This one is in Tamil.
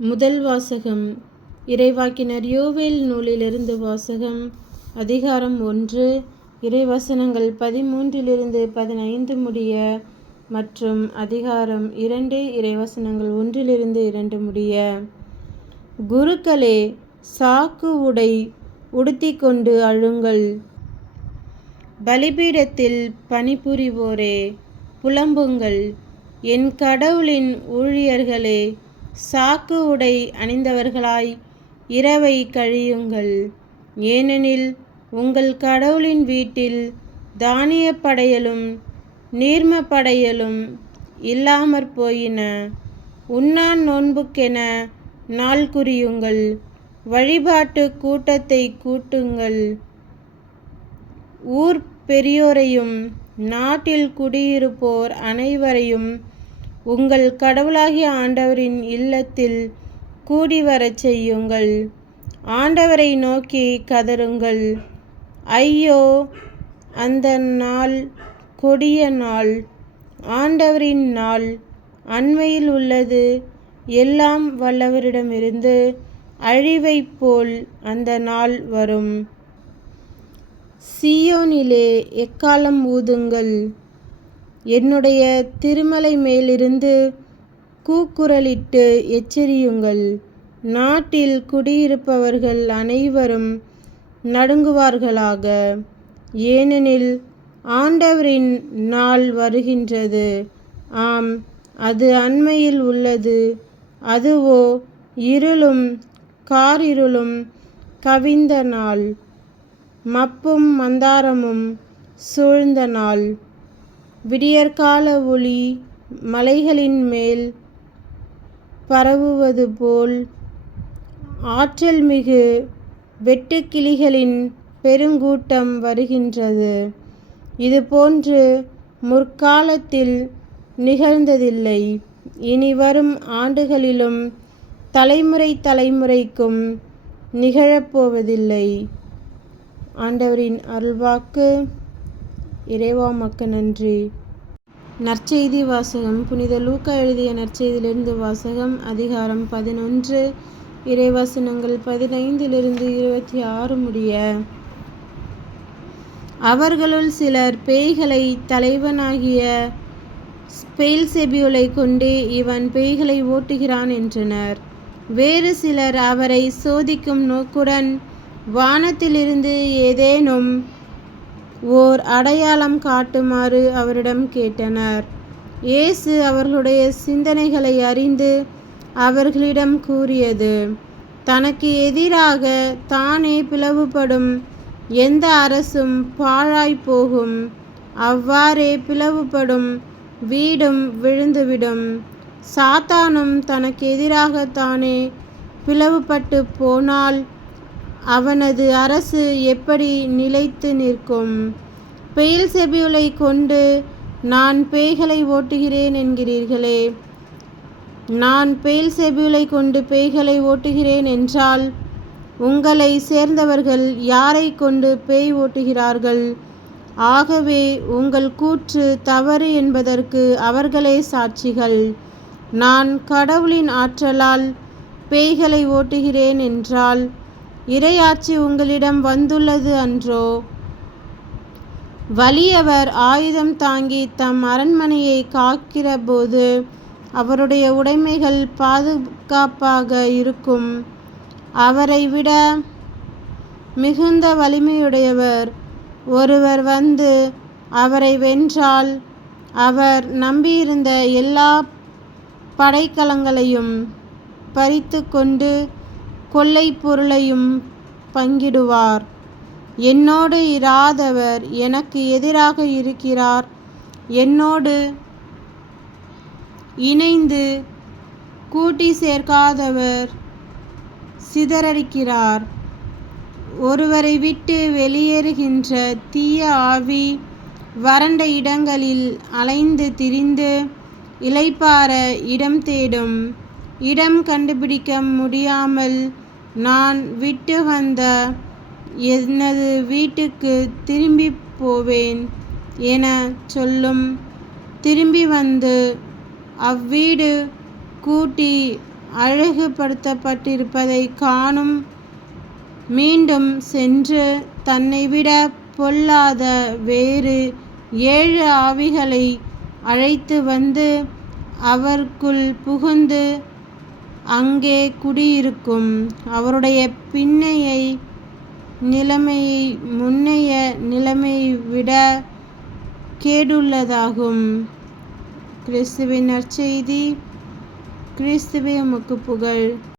முதல் வாசகம். இறைவாக்கினர் யோவேல் நூலிலிருந்து வாசகம். அதிகாரம் 1. இறைவசனங்கள் 13-15 முடிய மற்றும் அதிகாரம் 2 இறைவசனங்கள் 1-2 முடிய. குருக்களே, சாக்கு உடை உடுத்திக்கொண்டு அழுங்கள். பலிபீடத்தில் பணிபுரிவோரே, புலம்புங்கள். என் கடவுளின் ஊழியர்களே, சாக்கு உடை அணிந்தவர்களாய் இரவை கழியுங்கள். ஏனெனில் உங்கள் கடவுளின் வீட்டில் தானிய படையலும் நீர்ம படையலும் இல்லாமற் போயின. உண்ணா நோன்புக்கென நாள் குறியுங்கள். வழிபாட்டு கூட்டத்தை கூட்டுங்கள். ஊர் பெரியோரையும் நாட்டில் குடியிருப்போர் அனைவரையும் உங்கள் கடவுளாகிய ஆண்டவரின் இல்லத்தில் கூடிவரச் செய்யுங்கள். ஆண்டவரை நோக்கி கதறுங்கள். ஐயோ, அந்த நாள் கொடிய நாள்! ஆண்டவரின் நாள் அண்மையில் உள்ளது. எல்லாம் வல்லவரிடமிருந்து அழிவைப் போல் அந்த நாள் வரும். சீயோனிலே எக்காளம் ஊதுங்கள். என்னுடைய திருமலை மேலிருந்து கூக்குரலிட்டு எச்சரியுங்கள். நாட்டில் குடியிருப்பவர்கள் அனைவரும் நடுங்குவார்களாக. ஏனெனில் ஆண்டவரின் நாள் வருகின்றது. ஆம், அது அண்மையில் உள்ளது. அதுவோ இருளும் காரிருளும் கவிந்த நாள், மப்பும் மந்தாரமும் சூழ்ந்த நாள். விடியற்கால ஒளி மலைகளின் மேல் பரவுவது போல் ஆற்றல் மிகு வெட்டுக்கிளிகளின் பெருங்கூட்டம் வருகின்றது. இதுபோன்று முற்காலத்தில் நிகழ்ந்ததில்லை. இனி வரும் ஆண்டுகளிலும் தலைமுறை தலைமுறைக்கும் நிகழப்போவதில்லை. ஆண்டவரின் அருள்வாக்கு. இறைவா, மக்கு நன்றி. நற்செய்தி வாசகம். புனித லூக்கா எழுதிய நற்செய்தியிலிருந்து வாசகம். அதிகாரம் 11 இறைவசனங்கள் 15-26 முடிய. அவர்களுள் சிலர் பேய்களை தலைவனாகிய பெயல்செபூலை கொண்டே இவன் பேய்களை ஓட்டுகிறான் என்றனர். வேறு சிலர் அவரை சோதிக்கும் நோக்குடன் வானத்திலிருந்து ஏதேனும் ஓர் அடையாளம் காட்டுமாறு அவரிடம் கேட்டனர். இயேசு அவர்களுடைய சிந்தனைகளை அறிந்து அவர்களிடம் கூறியது, தனக்கு எதிராக தானே பிளவுபடும் எந்த அரசும் பாழாய்ப் போகும். அவ்வாறே பிளவுபடும் வீடும் விழுந்துவிடும். சாத்தானும் தனக்கு எதிராக தானே பிளவுபட்டு போனால் அவனது அரசு எப்படி நிலைத்து நிற்கும்? பெயல்செபூலை கொண்டு நான் பேய்களை ஓட்டுகிறேன் என்கிறீர்களே. நான் பெயல்செபூலை கொண்டு பேய்களை ஓட்டுகிறேன் என்றால் உங்களை சேர்ந்தவர்கள் யாரை கொண்டு பேய் ஓட்டுகிறார்கள்? ஆகவே உங்கள் கூற்று தவறு என்பதற்கு அவர்களே சாட்சிகள். நான் கடவுளின் ஆற்றலால் பேய்களை ஓட்டுகிறேன் என்றால் இறையாட்சி உங்களிடம் வந்துள்ளது அன்றோ? வலியவர் ஆயுதம் தாங்கி தம் அரண்மனையை காக்கிறபோது அவருடைய உடைமைகள் பாதுகாப்பாக இருக்கும். அவரை விட மிகுந்த வலிமையுடையவர் ஒருவர் வந்து அவரை வென்றால் அவர் நம்பியிருந்த எல்லா படைக்கலங்களையும் பறித்து கொண்டு கொள்ளை பொருளையும் பங்கிடுவார். என்னோடு இராதவர் எனக்கு எதிராக இருக்கிறார். என்னோடு இணைந்து கூட்டி சேர்க்காதவர் சிதறடிக்கிறார். ஒருவரை விட்டு வெளியேறுகின்ற தீய ஆவி வறண்ட இடங்களில் அலைந்து திரிந்து இளைப்பாற இடம் தேடும். இடம் கண்டுபிடிக்க முடியாமல் நான் விட்டு வந்த எனது வீட்டுக்கு திரும்பி போவேன் என சொல்லும். திரும்பி வந்து அவ்வீடு கூட்டி அழகுபடுத்தப்பட்டிருப்பதை காணும். மீண்டும் சென்று தன்னைவிட பொல்லாத வேறு 7 ஆவிகளை அழைத்து வந்து அவருக்குள் புகுந்து அங்கே குடியிருக்கும். அவருடைய பின்னைய நிலைமையை முன்னைய நிலைமையை விட கேடுள்ளதாகும். கிறிஸ்துவின் நற்செய்தி. கிறிஸ்துவே உமக்கு புகழ்.